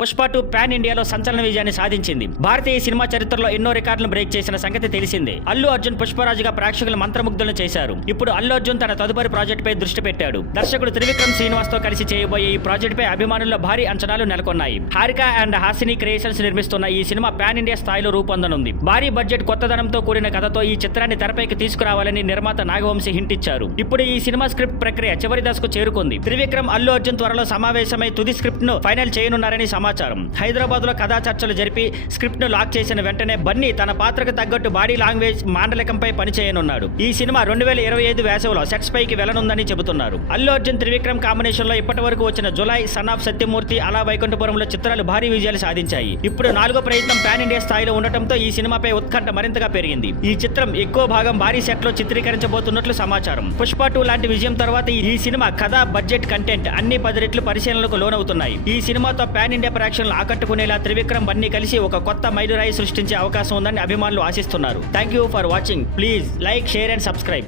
Pushpa 2 pan ఇండియాలో సంచలన విజయాన్ని సాధించింది. భారతీయ సినిమా చరిత్రలో ఎన్నో రికార్డులను బ్రేక్ చేసిన సంగతి తెలిసిందే. అల్లు అర్జున్ పుష్పరాజుగా ప్రేక్షకులు మంత్రముగ్ధులను చేశారు. ఇప్పుడు అల్లు అర్జున్ తన తదుపరి ప్రాజెక్ట్ పై దృష్టి పెట్టాడు. దర్శకుడు త్రివిక్రమ్ శ్రీనివాస్ తో కలిసి చేయబోయే ఈ ప్రాజెక్ట్ పై అభిమానుల్లో భారీ అంచనాలు నెలకొన్నాయి. హారిక అండ్ హాసిని క్రియేషన్స్ నిర్మిస్తున్న ఈ సినిమా పాన్ ఇండియా స్థాయిలో రూపొందనుంది. భారీ బడ్జెట్ కొత్తదనంతో కూడిన కథతో ఈ చిత్రాన్ని తెరపైకి తీసుకురావాలని నిర్మాత నాగవంశీ హింట్ ఇచ్చారు. ఇప్పుడు ఈ సినిమా స్క్రిప్ట్ ప్రక్రియ చివరి దశకు చేరుకుంది. త్రివిక్రమ్ అల్లు అర్జున్ త్వరలో సమావేశమై తుది స్క్రిప్ట్ ను ఫైనల్ చేయనున్నారని సమాచారం. హైదరాబాద్ లో కథా చర్చలు జరిపి స్క్రిప్ట్ ను లాక్ చేసిన వెంటనే బన్నీ తన పాత్రకు తగ్గట్టు బాడీ లాంగ్వేజ్ మాండలికంపై పనిచేయనున్నాడు. ఈ సినిమా 2025 వేసవిలో సెట్స్ పైకి వెళ్లనుందని చెబుతున్నారు. అల్లు అర్జున్ త్రివిక్రమ్ కాంబినేషన్ లో ఇప్పటి వరకు వచ్చిన జులై, సన్ ఆఫ్ సత్యమూర్తి, అలా వైకుంఠపురంలో చిత్రాలు భారీ విజయాలు సాధించాయి. ఇప్పుడు 4వ ప్రయత్నం పాన్ ఇండియా స్థాయిలో ఉండటంతో ఈ సినిమాపై ఉత్కంఠ మరింతగా పెరిగింది. ఈ చిత్రం ఎక్కువ భాగం భారీ సెట్ లో చిత్రీకరించబోతున్నట్లు సమాచారం. పుష్ప 2 లాంటి విజయం తర్వాత ఈ సినిమా కథ, బడ్జెట్, కంటెంట్ అన్ని 10 రెట్లు పరిశీలనలకు లోనవుతున్నాయి. ఈ సినిమాతో పాన్ ఇండియా ప్రేక్షకులను ఆకట్టుకునేలా త్రివిక్రమ్, బన్నీ కలిసి ఒక కొత్త మైలురాయి సృష్టించే అవకాశం ఉందని అభిమానులు ఆశిస్తున్నారు. Thank you for watching. Please like, share and subscribe.